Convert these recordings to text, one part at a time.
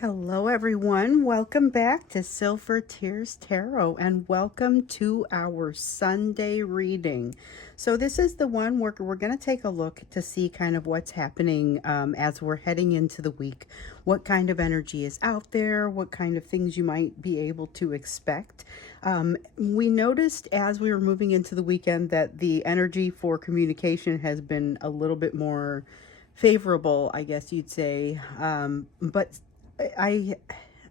Hello everyone, welcome back to Silver Tears Tarot and welcome to our Sunday reading. So this is the one where we're going to take a look to see kind of what's happening as we're heading into the week, what kind of energy is out there, what kind of things you might be able to expect. We noticed as we were moving into the weekend that the energy for communication has been a little bit more favorable, I guess you'd say, but I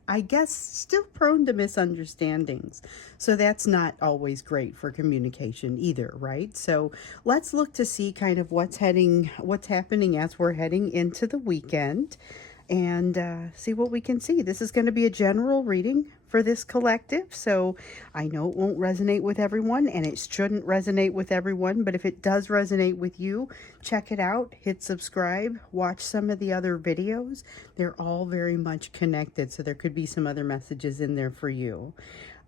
I guess still prone to misunderstandings. So that's not always great for communication either, right? So let's look to see kind of what's happening as we're heading into the weekend and see what we can see. This is going to be a general reading for this collective, so I know it won't resonate with everyone and it shouldn't resonate with everyone, but if it does resonate with you, check it out, hit subscribe, watch some of the other videos. They're all very much connected, so there could be some other messages in there for you.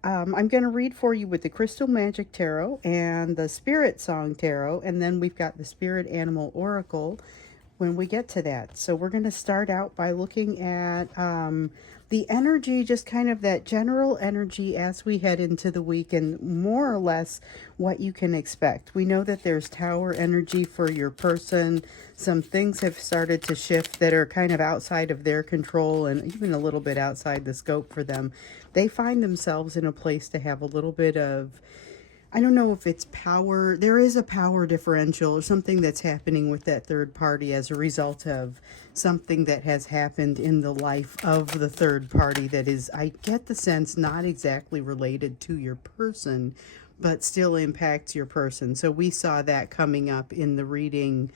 I'm going to read for you with the Crystal Magic Tarot and the Spirit Song Tarot, and then we've got the Spirit Animal Oracle when we get to that. So we're going to start out by looking at the energy, just kind of that general energy as we head into the week and more or less what you can expect. We know that there's tower energy for your person. Some things have started to shift that are kind of outside of their control and even a little bit outside the scope for them. They find themselves in a place to have a little bit of, I don't know if it's power. There is a power differential or something that's happening with that third party as a result of something that has happened in the life of the third party that is, I get the sense, not exactly related to your person, but still impacts your person. So we saw that coming up in the reading.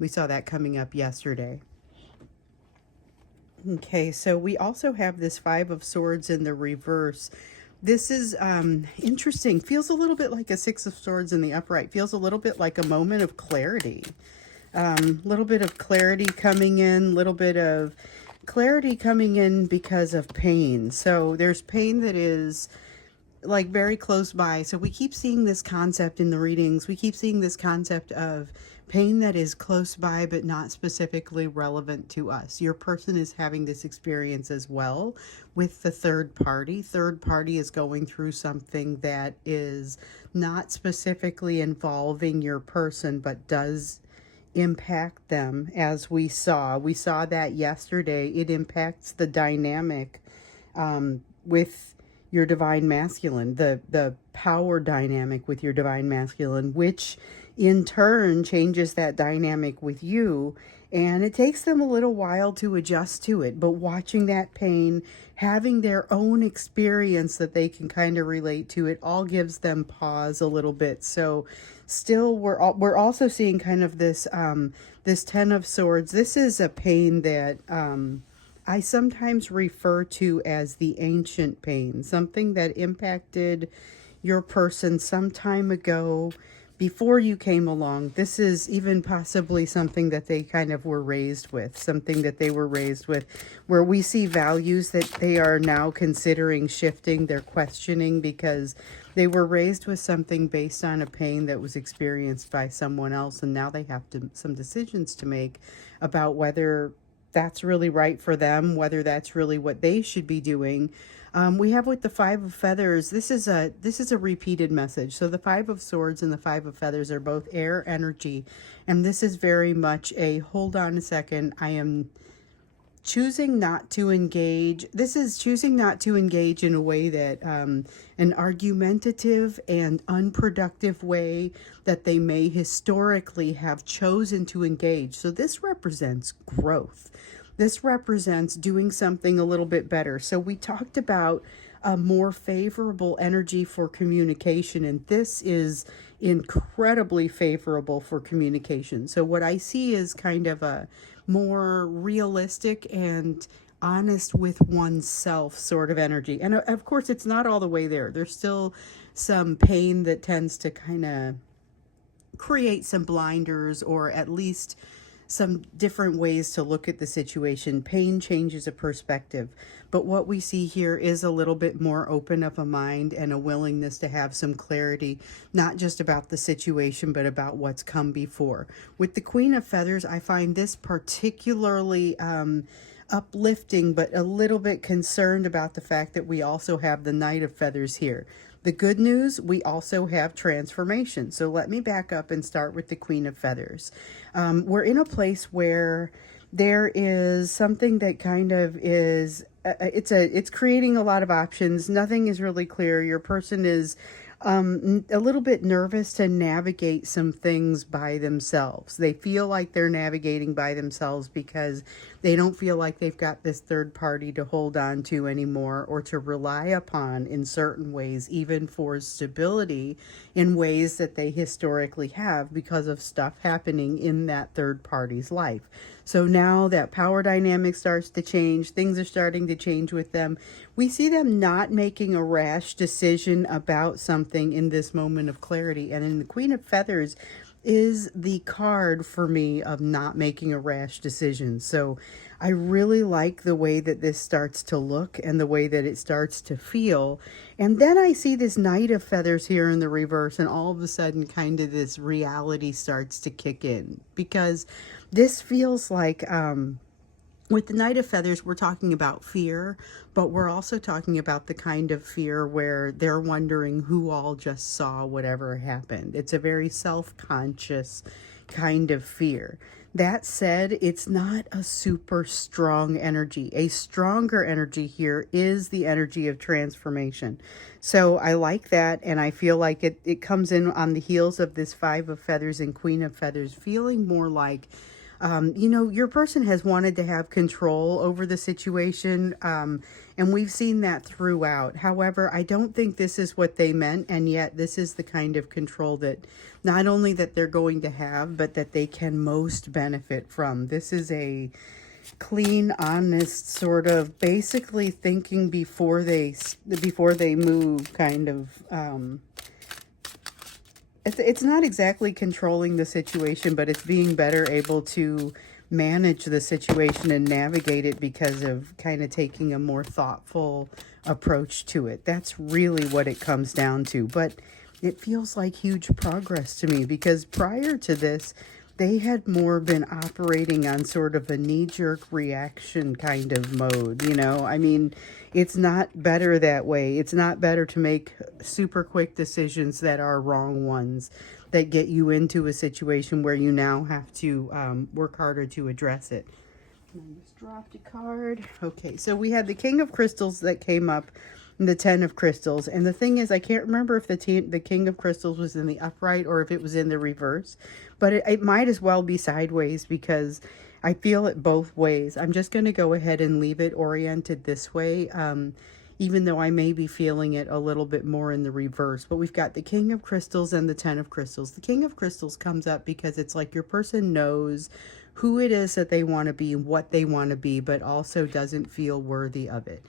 We saw that coming up yesterday. Okay, so we also have this Five of Swords in the reverse. This is interesting. Feels a little bit like a Six of Swords in the upright. Feels a little bit like a moment of clarity. Little bit of clarity coming in, little bit of clarity coming in because of pain. So there's pain that is like very close by. So we keep seeing this concept in the readings. We keep seeing this concept of pain that is close by but not specifically relevant to us. Your person is having this experience as well with the third party. Third party is going through something that is not specifically involving your person but does impact them, as we saw. We saw that yesterday. It impacts the dynamic with your divine masculine, the power dynamic with your divine masculine, which in turn changes that dynamic with you. And it takes them a little while to adjust to it, but watching that pain, having their own experience that they can kind of relate to, it all gives them pause a little bit. So still we're also seeing kind of this this Ten of Swords. This is a pain that I sometimes refer to as the ancient pain, something that impacted your person some time ago before you came along. This is even possibly something that they kind of were raised with, something that they were raised with, where we see values that they are now considering shifting, they're questioning because they were raised with something based on a pain that was experienced by someone else, and now they have some decisions to make about whether that's really right for them, whether that's really what they should be doing. We have with the Five of Feathers, this is a repeated message. So the Five of Swords and the Five of Feathers are both air energy, and this is very much a hold on a second, I am choosing not to engage. This is choosing not to engage in a way that an argumentative and unproductive way that they may historically have chosen to engage. So this represents growth. This represents doing something a little bit better. So we talked about a more favorable energy for communication, and this is incredibly favorable for communication. So what I see is kind of a more realistic and honest with oneself sort of energy. And of course, it's not all the way there. There's still some pain that tends to kind of create some blinders, or at least some different ways to look at the situation. Pain changes a perspective, but what we see here is a little bit more open of a mind and a willingness to have some clarity, not just about the situation, but about what's come before. With the Queen of Feathers, I find this particularly uplifting, but a little bit concerned about the fact that we also have the Knight of Feathers here. The good news, we also have transformation. So let me back up and start with the Queen of Feathers. We're in a place where there is something that kind of is, it's creating a lot of options. Nothing is really clear. Your person is a little bit nervous to navigate some things by themselves. They feel like they're navigating by themselves because they don't feel like they've got this third party to hold on to anymore, or to rely upon in certain ways, even for stability in ways that they historically have because of stuff happening in that third party's life. So now that power dynamic starts to change, things are starting to change with them. We see them not making a rash decision about something in this moment of clarity. And in the Queen of Feathers is the card for me of not making a rash decision. So I really like the way that this starts to look and the way that it starts to feel. And then I see this Knight of Feathers here in the reverse, and all of a sudden kind of this reality starts to kick in, because this feels like with the Knight of Feathers, we're talking about fear, but we're also talking about the kind of fear where they're wondering who all just saw whatever happened. It's a very self-conscious kind of fear. That said, it's not a super strong energy. A stronger energy here is the energy of transformation. So I like that, and I feel like it comes in on the heels of this Five of Feathers and Queen of Feathers, feeling more like your person has wanted to have control over the situation, and we've seen that throughout. However, I don't think this is what they meant, and yet this is the kind of control that not only that they're going to have, but that they can most benefit from. This is a clean, honest sort of basically thinking before they move kind of. It's not exactly controlling the situation, but it's being better able to manage the situation and navigate it because of kind of taking a more thoughtful approach to it. That's really what it comes down to. But it feels like huge progress to me, because prior to this, they had more been operating on sort of a knee-jerk reaction kind of mode, I mean, it's not better that way. It's not better to make super quick decisions that are wrong ones, that get you into a situation where you now have to work harder to address it. I just dropped a card. Okay, so we had the King of Crystals that came up, and the Ten of Crystals. And the thing is, I can't remember if the King of Crystals was in the upright or if it was in the reverse. But it might as well be sideways, because I feel it both ways. I'm just going to go ahead and leave it oriented this way, even though I may be feeling it a little bit more in the reverse. But we've got the King of Crystals and the Ten of Crystals. The King of Crystals comes up because it's like your person knows who it is that they want to be, what they want to be, but also doesn't feel worthy of it.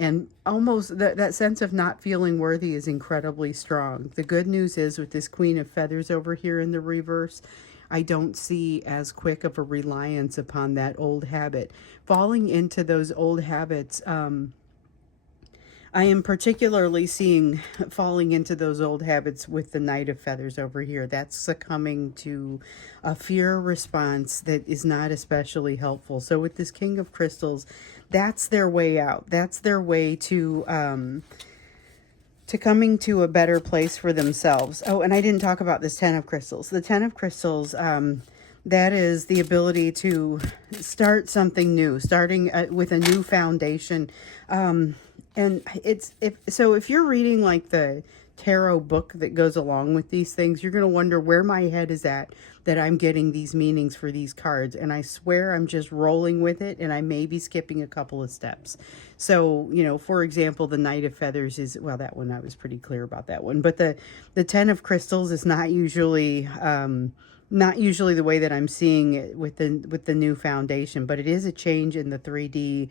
And almost that sense of not feeling worthy is incredibly strong. The good news is, with this Queen of Feathers over here in the reverse, I don't see as quick of a reliance upon that old habit. Falling into those old habits, I am particularly seeing falling into those old habits with the Knight of Feathers over here. That's succumbing to a fear response that is not especially helpful. So with this King of Crystals, that's their way out. That's their way to coming to a better place for themselves. Oh, and I didn't talk about this Ten of Crystals. The Ten of Crystals, that is the ability to start something new, starting with a new foundation. And if you're reading like the tarot book that goes along with these things, you're going to wonder where my head is at that I'm getting these meanings for these cards. And I swear I'm just rolling with it, and I may be skipping a couple of steps. So, for example, the Knight of Feathers is, well, that one I was pretty clear about that one. But the Ten of Crystals is not usually the way that I'm seeing it with the new foundation, but it is a change in the 3D.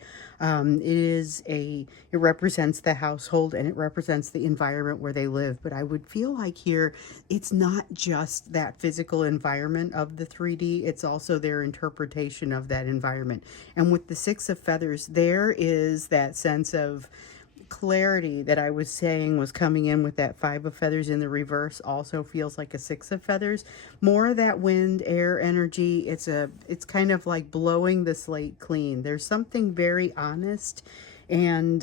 It represents the household, and it represents the environment where they live. But I would feel like here, it's not just that physical environment of the 3D, it's also their interpretation of that environment. And with the Six of Feathers, there is that sense of clarity that I was saying was coming in with that 5 of feathers in the reverse also feels like a 6 of feathers. More of that wind, air energy. It's kind of like blowing the slate clean. There's something very honest and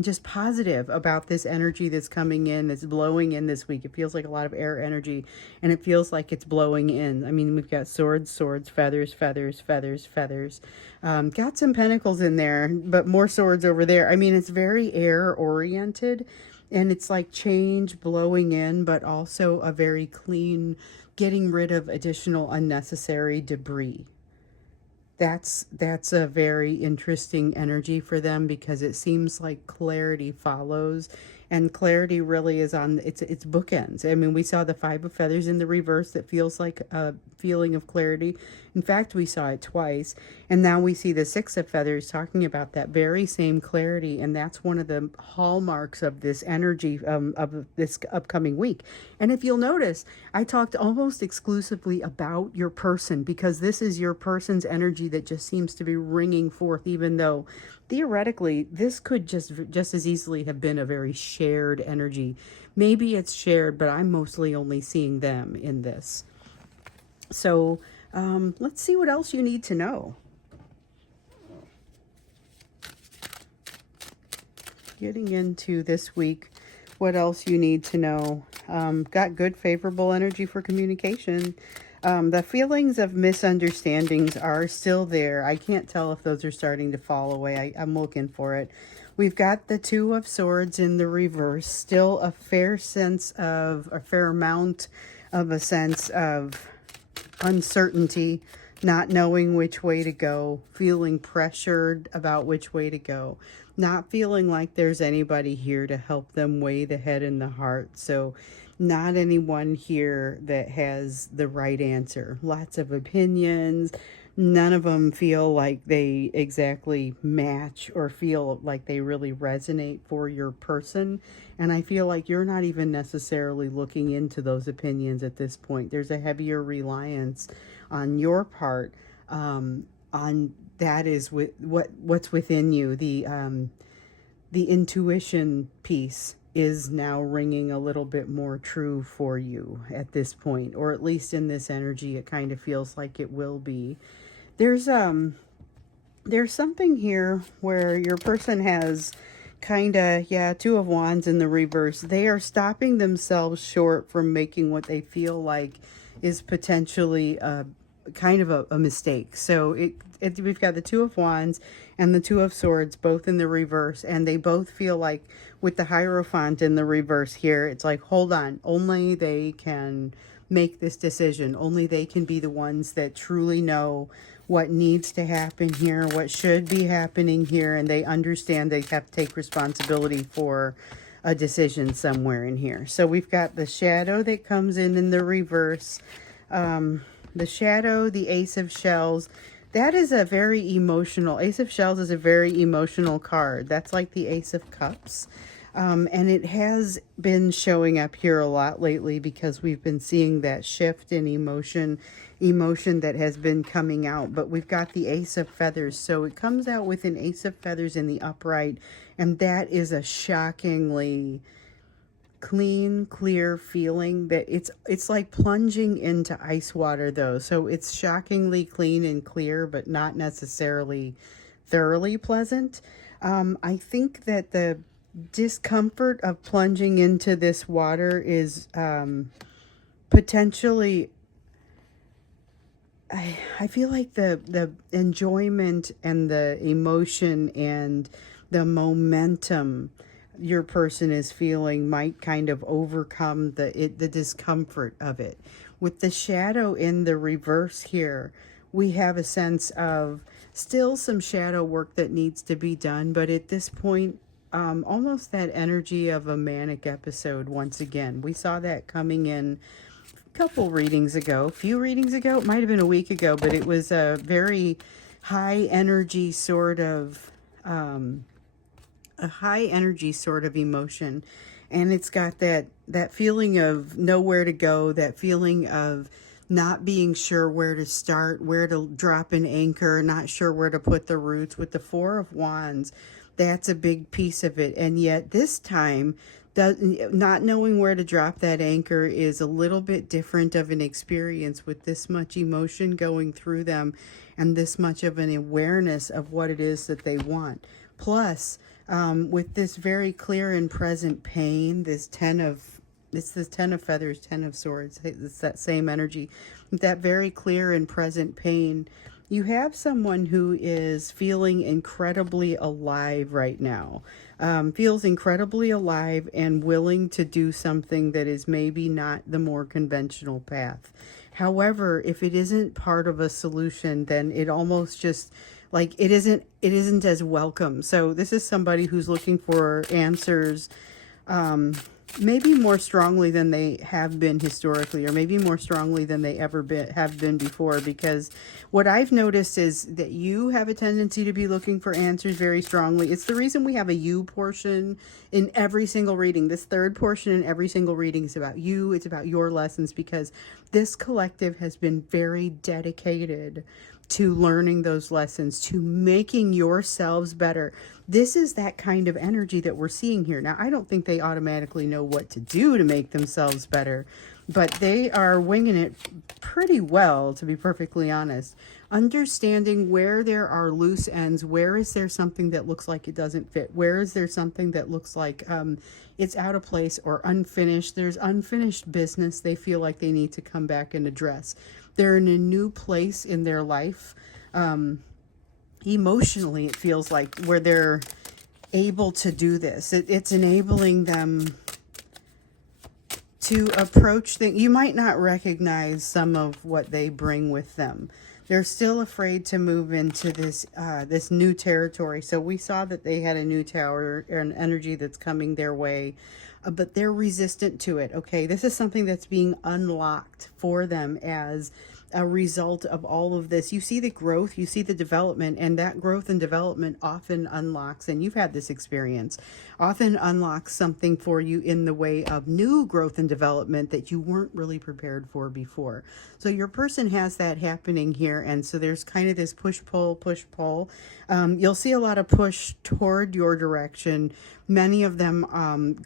just positive about this energy that's coming in, that's blowing in this week. It feels like a lot of air energy, and it feels like it's blowing in. I mean, we've got swords, swords, feathers, feathers, feathers, feathers. Got some pentacles in there, but more swords over there. I mean, it's very air oriented, and it's like change blowing in, but also a very clean, getting rid of additional unnecessary debris. That's a very interesting energy for them, because it seems like clarity follows, and clarity really is on it's bookends. I mean, we saw the 5 of feathers in the reverse that feels like a feeling of clarity. In fact, we saw it twice, and now we see the 6 of feathers talking about that very same clarity, and that's one of the hallmarks of this energy of this upcoming week. And if you'll notice, I talked almost exclusively about your person, because this is your person's energy that just seems to be ringing forth, even though theoretically this could just as easily have been a very shared energy. Maybe it's shared, but I'm mostly only seeing them in this. So let's see what else you need to know. Getting into this week, what else you need to know. Got good favorable energy for communication. The feelings of misunderstandings are still there. I can't tell if those are starting to fall away. I'm looking for it. We've got the 2 of Swords in the reverse. Still a fair amount of a sense of uncertainty, not knowing which way to go, feeling pressured about which way to go, not feeling like there's anybody here to help them weigh the head and the heart. So not anyone here that has the right answer. Lots of opinions. None of them feel like they exactly match or feel like they really resonate for your person. And I feel like you're not even necessarily looking into those opinions at this point. There's a heavier reliance on your part, on that is what's within you. The intuition piece is now ringing a little bit more true for you at this point, or at least in this energy it kind of feels like it will be. There's something here where your person has kind of, 2 of Wands in the reverse. They are stopping themselves short from making what they feel like is potentially kind of a mistake. So we've got the 2 of Wands and the 2 of Swords both in the reverse, and they both feel like, with the Hierophant in the reverse here, it's like, hold on, only they can make this decision. Only they can be the ones that truly know what needs to happen here, what should be happening here, and they understand they have to take responsibility for a decision somewhere in here. So we've got the Shadow that comes in the reverse. The Shadow, the Ace of Shells. That is a very emotional, Ace of Shells is a very emotional card. That's like the Ace of Cups. And it has been showing up here a lot lately, because we've been seeing that shift in emotion that has been coming out. But we've got the Ace of Feathers. So it comes out with an Ace of Feathers in the upright. And that is a shockingly clean, clear feeling. That it's like plunging into ice water, though. So it's shockingly clean and clear, but not necessarily thoroughly pleasant. I think that the discomfort of plunging into this water is potentially, I feel like the enjoyment and the emotion and the momentum your person is feeling might kind of overcome the discomfort of it. With the Shadow in the reverse here, we have a sense of still some shadow work that needs to be done, but at this point, almost that energy of a manic episode once again. We saw that coming in a few readings ago. It might have been a week ago, but it was a very high energy sort of emotion, and it's got that feeling of nowhere to go, that feeling of not being sure where to start, where to drop an anchor, not sure where to put the roots. With the Four of Wands, that's a big piece of it. And yet this time, not knowing where to drop that anchor is a little bit different of an experience with this much emotion going through them and this much of an awareness of what it is that they want. Plus, with this very clear and present pain, it's this Ten of Feathers, Ten of Swords, it's that same energy, that very clear and present pain. You have someone who is feeling incredibly alive right now, feels incredibly alive and willing to do something that is maybe not the more conventional path. However, if it isn't part of a solution, then it almost just like it isn't as welcome. So this is somebody who's looking for answers, maybe more strongly than they have been historically, or maybe more strongly than they have been before, because what I've noticed is that you have a tendency to be looking for answers very strongly. It's the reason we have a you portion in every single reading. This third portion in every single reading is about you. It's about your lessons, because this collective has been very dedicated to learning those lessons, to making yourselves better. This is that kind of energy that we're seeing here. Now, I don't think they automatically know what to do to make themselves better, but they are winging it pretty well, to be perfectly honest. Understanding where there are loose ends, where is there something that looks like it doesn't fit? Where is there something that looks like it's out of place or unfinished? There's unfinished business they feel like they need to come back and address. They're in a new place in their life. Emotionally, it feels like, where they're able to do this. It's enabling them to approach things. You might not recognize some of what they bring with them. They're still afraid to move into this this new territory. So we saw that they had a new tower, or an energy that's coming their way, but they're resistant to it. Okay, this is something that's being unlocked for them as a result of all of this. You see the growth, you see the development, and that growth and development often unlocks, and you've had this experience, often unlocks something for you in the way of new growth and development that you weren't really prepared for before. So your person has that happening here, and so there's kind of this push-pull, push-pull. You'll see a lot of push toward your direction. Many of them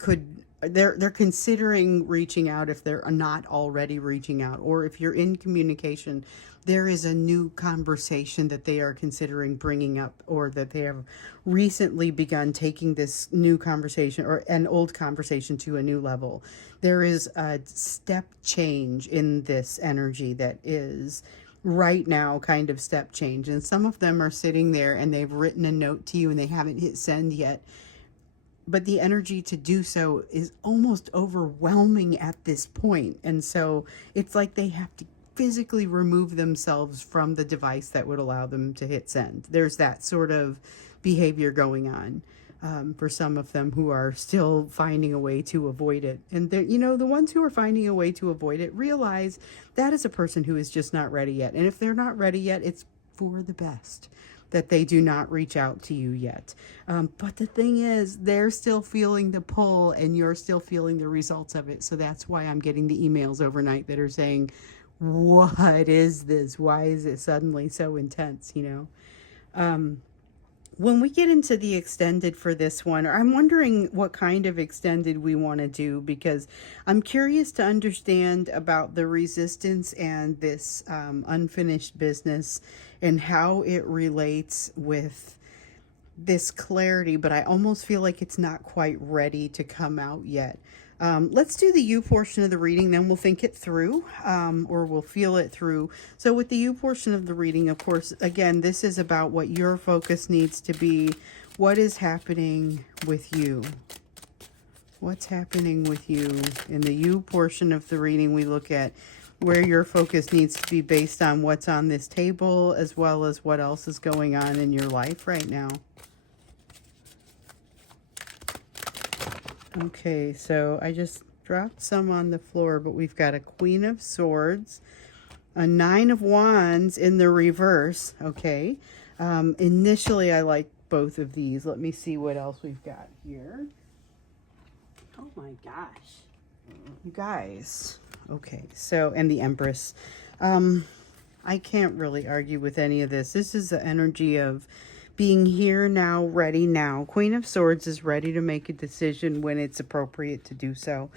they're considering reaching out if they're not already reaching out, or if you're in communication, there is a new conversation that they are considering bringing up, or that they have recently begun taking this new conversation or an old conversation to a new level. There is a step change in this energy that is right now kind of step change, and some of them are sitting there and they've written a note to you and they haven't hit send yet. But the energy to do so is almost overwhelming at this point. And so it's like they have to physically remove themselves from the device that would allow them to hit send. There's that sort of behavior going on for some of them who are still finding a way to avoid it. And the ones who are finding a way to avoid it realize that is a person who is just not ready yet. And if they're not ready yet, it's for the best that they do not reach out to you yet. But the thing is, they're still feeling the pull and you're still feeling the results of it. So that's why I'm getting the emails overnight that are saying, what is this? Why is it suddenly so intense? When we get into the extended for this one, I'm wondering what kind of extended we want to do, because I'm curious to understand about the resistance and this unfinished business and how it relates with this clarity, but I almost feel like it's not quite ready to come out yet. Let's do the you portion of the reading, then we'll think it through, or we'll feel it through. So with the you portion of the reading, of course, again, this is about what your focus needs to be. What is happening with you? What's happening with you? In the you portion of the reading, we look at where your focus needs to be based on what's on this table, as well as what else is going on in your life right now. Okay, so I just dropped some on the floor, but we've got a Queen of Swords, a Nine of Wands in the reverse. Okay, initially I like both of these. Let me see what else we've got here. Oh my gosh, you guys. Okay, so, and the Empress. I can't really argue with any of this. This is the energy of being here now, ready now. Queen of Swords is ready to make a decision when it's appropriate to do so.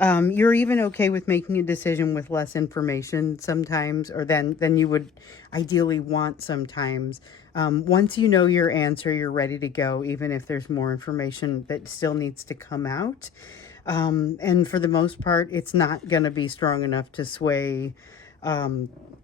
You're even okay with making a decision with less information sometimes, or than you would ideally want sometimes. Once you know your answer, you're ready to go, even if there's more information that still needs to come out. And for the most part, it's not going to be strong enough to sway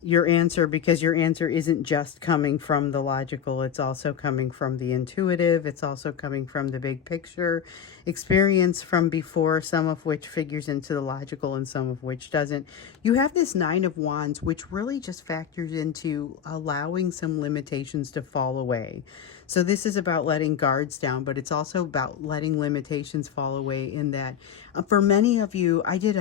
your answer, because your answer isn't just coming from the logical. It's also coming from the intuitive. It's also coming from the big picture experience from before, some of which figures into the logical and some of which doesn't. You have this Nine of Wands, which really just factors into allowing some limitations to fall away. So this is about letting guards down, but it's also about letting limitations fall away, in that for many of you, I did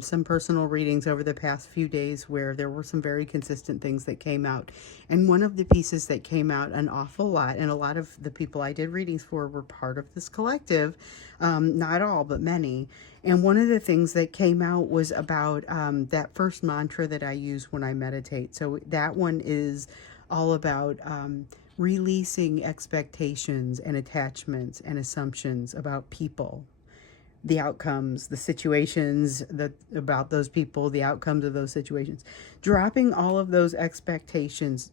some personal readings over the past few days where there were some very consistent things that came out. And one of the pieces that came out an awful lot, and a lot of the people I did readings for were part of this collective, not all, but many. And one of the things that came out was about that first mantra that I use when I meditate. So that one is all about releasing expectations and attachments and assumptions about people, the outcomes, the situations about those people, the outcomes of those situations. Dropping all of those expectations,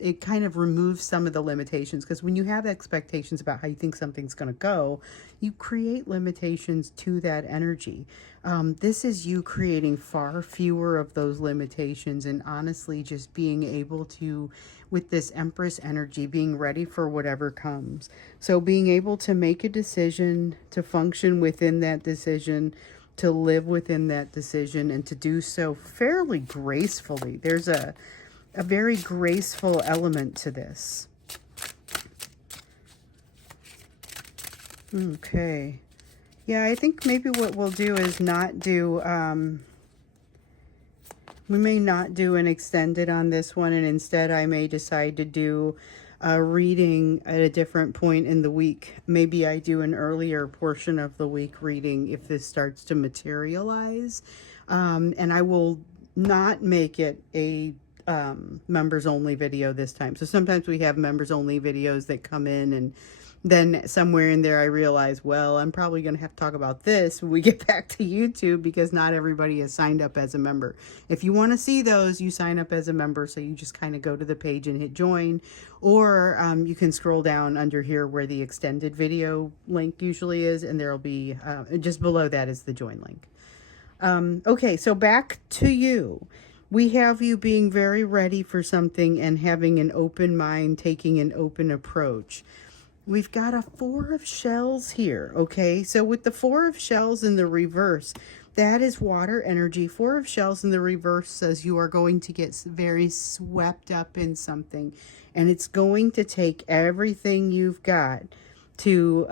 it kind of removes some of the limitations, because when you have expectations about how you think something's going to go, you create limitations to that energy. This is you creating far fewer of those limitations, and honestly just being able to, with this Empress energy, being ready for whatever comes. So being able to make a decision, to function within that decision, to live within that decision, and to do so fairly gracefully. There's a very graceful element to this. Okay. Yeah, I think maybe what we'll do is not do, we may not do an extended on this one, and instead I may decide to do a reading at a different point in the week. Maybe I do an earlier portion of the week reading if this starts to materialize. And I will not make it a members only video this time. So sometimes we have members only videos that come in, and then somewhere in there I realize, well, I'm probably going to have to talk about this when we get back to YouTube, because not everybody is signed up as a member. If you want to see those, you sign up as a member. So you just kind of go to the page and hit join, or you can scroll down under here where the extended video link usually is, and there'll be just below that is the join link. Okay, so back to you. We have you being very ready for something and having an open mind, taking an open approach. We've got a Four of Shells here, okay? So with the Four of Shells in the reverse, that is water energy. Four of Shells in the reverse says you are going to get very swept up in something, and it's going to take everything you've got to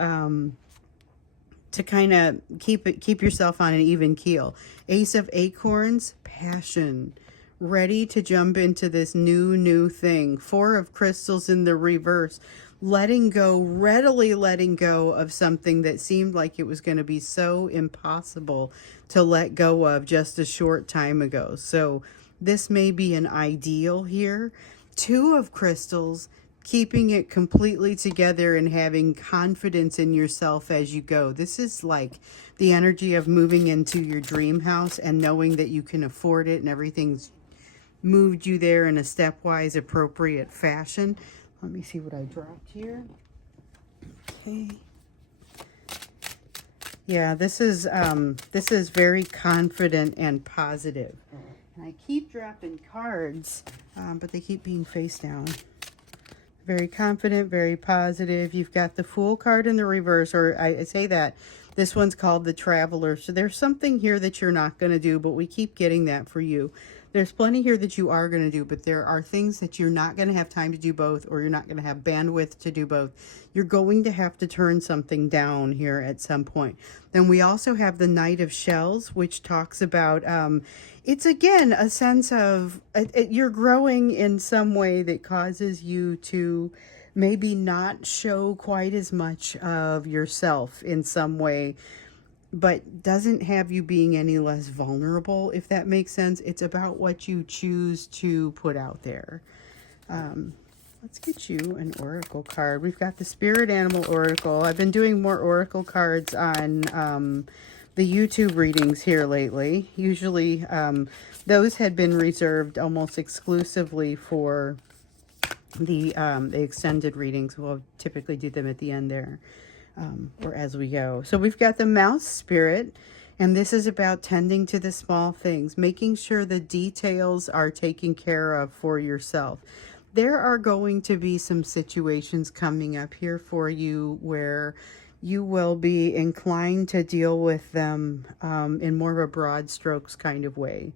kind of keep yourself on an even keel. Ace of Acorns, passion, ready to jump into this new thing. Four of Crystals in the reverse, letting go, readily letting go of something that seemed like it was going to be so impossible to let go of just a short time ago. So this may be an ideal here. Two of Crystals, keeping it completely together and having confidence in yourself as you go. This is like the energy of moving into your dream house and knowing that you can afford it and everything's moved you there in a stepwise appropriate fashion. Let me see what I dropped here. Okay. Yeah, this is very confident and positive. And I keep dropping cards, but they keep being face down. Very confident, very positive. You've got the Fool card in the reverse, or I say that. This one's called the Traveler. So there's something here that you're not going to do, but we keep getting that for you. There's plenty here that you are going to do, but there are things that you're not going to have time to do both, or you're not going to have bandwidth to do both. You're going to have to turn something down here at some point. Then we also have the Knight of Shells, which talks about, it's again a sense of you're growing in some way that causes you to maybe not show quite as much of yourself in some way. but doesn't have you being any less vulnerable, if that makes sense. It's about what you choose to put out there. Let's get you an oracle card. We've got the Spirit Animal Oracle. I've been doing more oracle cards on the YouTube readings here lately. Usually those had been reserved almost exclusively for the extended readings. We'll typically do them at the end there, or as we go. So we've got the Mouse Spirit, and this is about tending to the small things, making sure the details are taken care of for yourself. There are going to be some situations coming up here for you where you will be inclined to deal with them in more of a broad strokes kind of way.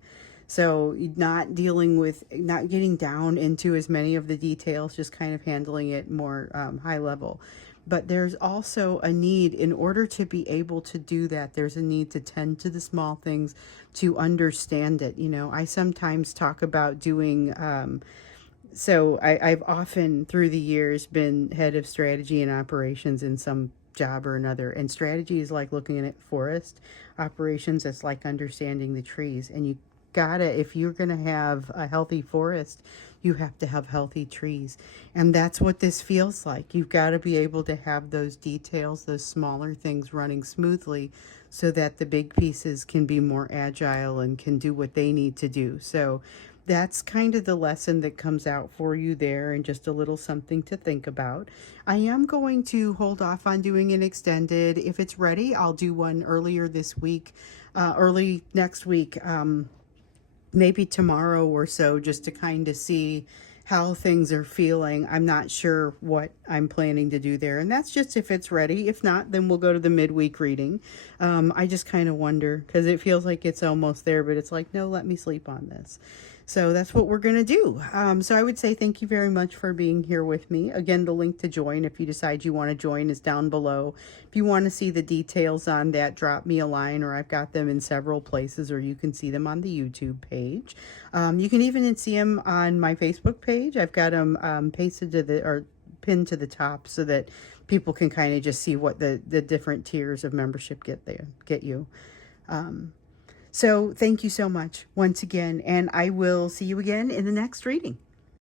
So not getting down into as many of the details, just kind of handling it more high level. But there's also a need, in order to be able to do that, there's a need to tend to the small things, to understand it. You know, I sometimes talk about doing, so I've often through the years been head of strategy and operations in some job or another. And strategy is like looking at forest. Operations, it's like understanding the trees. And you gotta, if you're gonna have a healthy forest, you have to have healthy trees. And that's what this feels like. You've got to be able to have those details, those smaller things running smoothly, so that the big pieces can be more agile and can do what they need to do. So that's kind of the lesson that comes out for you there, and just a little something to think about. I am going to hold off on doing an extended. If it's ready, I'll do one earlier this week, early next week, maybe tomorrow or so, just to kind of see how things are feeling. I'm not sure what I'm planning to do there, and that's just if it's ready. If not, then we'll go to the midweek reading. I just kind of wonder, because it feels like it's almost there, but it's like, no, let me sleep on this. So that's what we're going to do. So I would say thank you very much for being here with me. Again, the link to join, if you decide you want to join, is down below. If you want to see the details on that, drop me a line, or I've got them in several places, or you can see them on the YouTube page. You can even see them on my Facebook page. I've got them pasted to the, or pinned to the top, so that people can kind of just see what the different tiers of membership get you. So thank you so much once again, and I will see you again in the next reading.